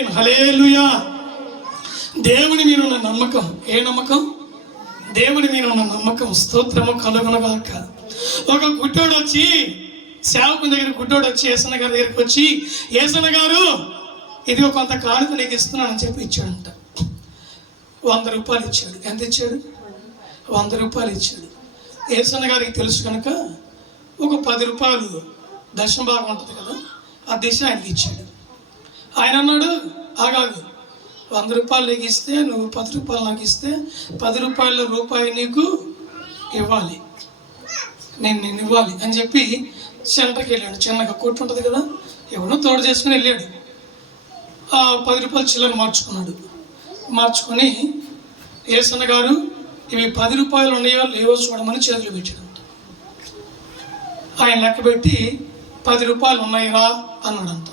Hallelujah దేవుని మీద ఉన్న నమ్మకం ఏ నమ్మకం? దేవుని మీద ఉన్న నమ్మకం స్తోత్రము కలుగునగాక. ఒక గుడ్డోడు వచ్చి సేవకుని దగ్గర గుడ్డోడు వచ్చి ఏసన గారి దగ్గరికి వచ్చి ఏసన గారు ఇది కొంత కానుక నీకు ఇస్తున్నానని చెప్పి ఇచ్చాడంట. వంద రూపాయలు ఇచ్చాడు. ఎంత ఇచ్చాడు? వంద రూపాయలు ఇచ్చాడు. ఏసన గారికి తెలుసు కనుక ఒక పది రూపాయలు దశ భాగం ఉంటుంది కదా ఆ దిశ ఆయనకి ఇచ్చాడు. ఆయన అన్నాడు ఆగాగు. వంద రూపాయలు నీకు ఇస్తే నువ్వు పది రూపాయలు నాకు ఇస్తే పది రూపాయల రూపాయి నీకు ఇవ్వాలి. నేను నేను ఇవ్వాలి అని చెప్పి సెంటర్కి వెళ్ళాడు. చిన్నగా కొట్టు ఉంటుంది కదా ఎవరినో తోడు చేసుకుని వెళ్ళాడు. ఆ పది రూపాయలు చిల్లర మార్చుకున్నాడు. మార్చుకొని ఏసన్న గారు ఇవి పది రూపాయలు ఉన్నాయో లేవో చూడమని చేతులు పెట్టాడు. ఆయన లెక్క పెట్టి పది రూపాయలు ఉన్నాయిరా అన్నాడంట.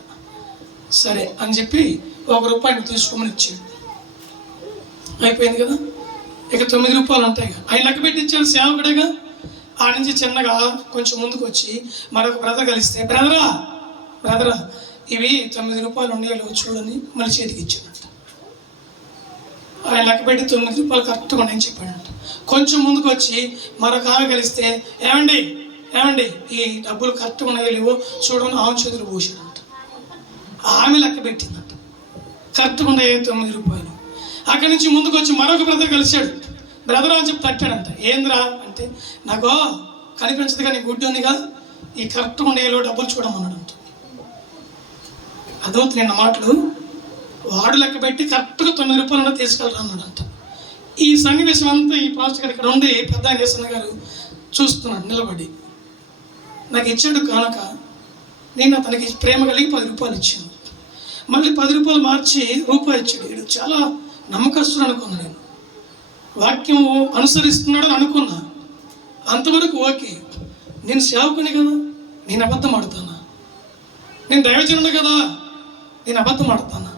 సరే అని చెప్పి ఒక రూపాయిని తీసుకోమని ఇచ్చాడు. అయిపోయింది కదా? ఇక తొమ్మిది రూపాయలు ఉంటాయి ఆయన లెక్క పెట్టించాడు సేవకుడేగా ఆ నుంచి చిన్నగా కొంచెం ముందుకు వచ్చి మరొక బ్రదర్ కలిస్తే బ్రదరా బ్రదరా ఇవి తొమ్మిది రూపాయలు ఉండేవి లేవో చూడని మళ్ళీ చేతికి ఇచ్చాడంట. ఆయన లెక్క పెట్టి తొమ్మిది రూపాయలు కరెక్ట్గా ఉన్నాయని చెప్పాడంట. కొంచెం ముందుకు వచ్చి మరొక ఆమె కలిస్తే ఏమండి ఏమండి ఈ డబ్బులు కరెక్ట్గా ఉన్నాయో లేవో చూడని ఆమె చేతులు పోసాడు ఆమె లెక్క పెట్టిందంట. కరెక్ట్గా ఉన్నాయి తొమ్మిది రూపాయలు అక్కడి నుంచి ముందుకు వచ్చి మరొక బ్రదర్ కలిశాడు. బ్రదర్ అని చెప్పి తట్టాడంట. ఏంద్రా అంటే నాకు కనిపించదు కానీ గుడ్డి ఉందిగా? ఈ కరెక్ట్గా ఉండేలో డబ్బులు చూడమన్నాడంట. అదవుతుంది నిన్న మాటలు? వాడు లెక్క పెట్టి కరెక్ట్గా తొమ్మిది రూపాయలు తీసుకెళ్ళరా అన్నాడంట. ఈ సన్నివేశం అంతా ఈ పాస్టర్ గారు ఇక్కడ ఉండి పెద్ద నేసన్న గారు చూస్తున్నాడు నిలబడి. నాకు ఇచ్చాడు కానుక నేను అతనికి ప్రేమ కలిగి పది రూపాయలు ఇచ్చాను. మళ్ళీ పది రూపాయలు మార్చి రూపాయి ఇచ్చాడు. వీడు చాలా నమ్మకస్తుడు అనుకున్నా నేను. వాక్యం అనుసరిస్తున్నాడని అనుకున్నా. అంతవరకు ఓకే. నేను సేవకుని కదా. నేను అబద్ధం ఆడుతానా? నేను దైవజనుడు కదా. నేను అబద్ధం ఆడుతానా?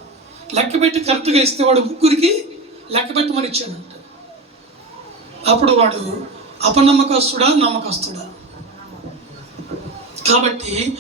లెక్క పెట్టి కరెక్ట్గా ఇస్తే వాడు ముగ్గురికి లెక్క పెట్టమని ఇచ్చాడంట అప్పుడు వాడు అపనమ్మకస్తుడా నమ్మకస్తుడా? కాబట్టి